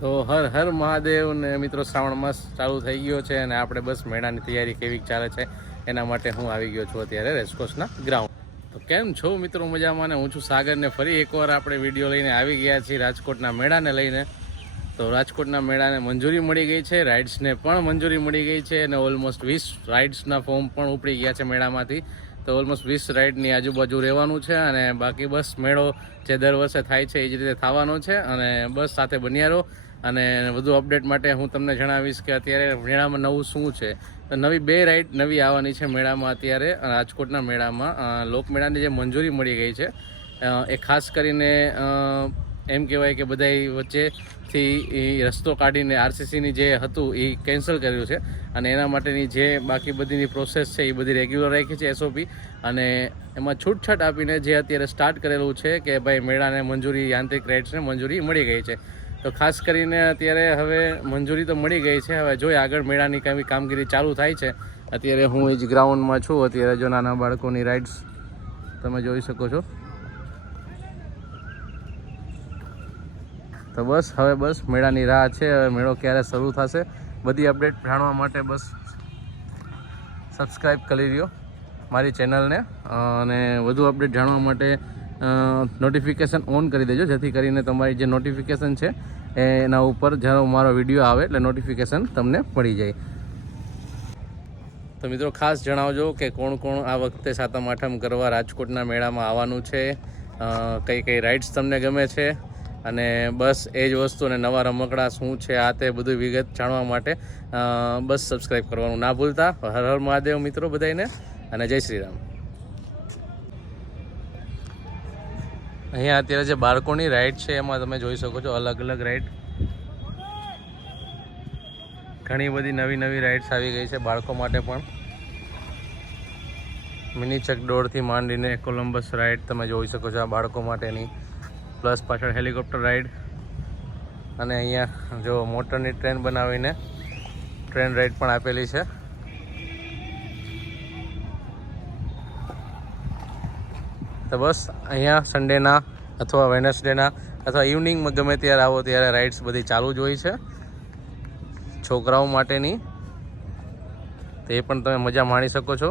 તો હર હર મહાદેવ ને મિત્રો, શ્રાવણ માસ ચાલુ થઈ ગયો છે અને આપણે બસ મેળાની તૈયારી કેવી ચાલે છે એના માટે હું આવી ગયો છું અત્યારે રેસકોર્સના ગ્રાઉન્ડ. તો કેમ છો મિત્રો, મજામાં? ને હું છું સાગર ને ફરી એકવાર આપણે વિડીયો લઈને આવી ગયા છીએ રાજકોટના મેળાને લઈને. તો રાજકોટના મેળાને મંજૂરી મળી ગઈ છે, રાઇડ્સને પણ મંજૂરી મળી ગઈ છે અને ઓલમોસ્ટ 20 રાઇડ્સના ફોર્મ પણ ઉપડી ગયા છે મેળામાંથી. તો ઓલમોસ્ટ 20 રાઇડની આજુબાજુ રહેવાનું છે અને બાકી બસ મેળો જે દર વર્ષે થાય છે એ જ રીતે થવાનો છે. અને બસ સાથે બન્યા રહો અને વધુ અપડેટ માટે હું તમને જણાવીશ કે અત્યારે મેળામાં નવું શું છે. તો નવી 2 રાઇડ નવી આવવાની છે મેળામાં અત્યારે રાજકોટના મેળામાં. લોકમેળાની જે મંજૂરી મળી ગઈ છે એ ખાસ કરીને એમ કહેવાય કે બધા વચ્ચેથી એ રસ્તો કાઢીને આરસીસીની જે હતું એ કેન્સલ કર્યું છે અને એના માટેની જે બાકી બધીની પ્રોસેસ છે એ બધી રેગ્યુલર રાખી છે એસઓપી. અને એમાં છૂટછાટ આપીને જે અત્યારે સ્ટાર્ટ કરેલું છે કે ભાઈ મેળાને મંજૂરી, યાંત્રિક રાઇડ્સને મંજૂરી મળી ગઈ છે. તો ખાસ કરીને અત્યારે હવે મંજૂરી તો મળી ગઈ છે, હવે જોઈએ આગળ મેળાની કઈ કામગીરી ચાલુ થાય છે. અત્યારે હું એ જ ગ્રાઉન્ડમાં છું. અત્યારે જો નાના બાળકોની રાઇડ્સ તમે જોઈ શકો છો. તો બસ હવે મેળાની રાહ છે, હવે મેળો ક્યારે શરૂ થશે બધી અપડેટ જાણવા માટે બસ સબસ્ક્રાઈબ કરી લ્યો મારી ચેનલને અને વધુ અપડેટ જાણવા માટે નોટિફિકેશન ઓન કરી દેજો, જેથી કરીને તમારી જે નોટિફિકેશન છે એના ઉપર જ્યારે મારો વિડીયો આવે એટલે નોટિફિકેશન તમને મળી જાય. તો મિત્રો ખાસ જણાવજો કે કોણ કોણ આ વખતે સાતમ આઠમ કરવા રાજકોટના મેળામાં આવવાનું છે, કઈ કઈ રાઇડ્સ તમને ગમે છે અને બસ એ જ વસ્તુ અને નવા રમકડા શું છે આ તે બધું વિગત જાણવા માટે બસ સબસ્ક્રાઈબ કરવાનું ના ભૂલતા. હર હર મહાદેવ મિત્રો બધાને અને જય શ્રી રામ. અહીંયા અત્યારે જે બાળકોની રાઈડ છે એમાં તમે જોઈ શકો છો અલગ અલગ રાઈડ, ઘણી બધી નવી રાઇડ્સ આવી ગઈ છે બાળકો માટે પણ. મિની ચકડોળથી માંડીને કોલમ્બસ રાઇડ તમે જોઈ શકો છો આ બાળકો માટેની, પ્લસ પાછળ હેલિકોપ્ટર રાઇડ અને અહીંયા જો મોટરની ટ્રેન બનાવીને ટ્રેન રાઇડ પણ આપેલી છે. તો બસ અહીંયા સન્ડેના અથવા વેનસડેના અથવા ઇવનિંગમાં ગમે ત્યારે આવો ત્યારે રાઇડ્સ બધી ચાલુ જ હોય છે છોકરાઓ માટેની. તો એ પણ તમે મજા માણી શકો છો.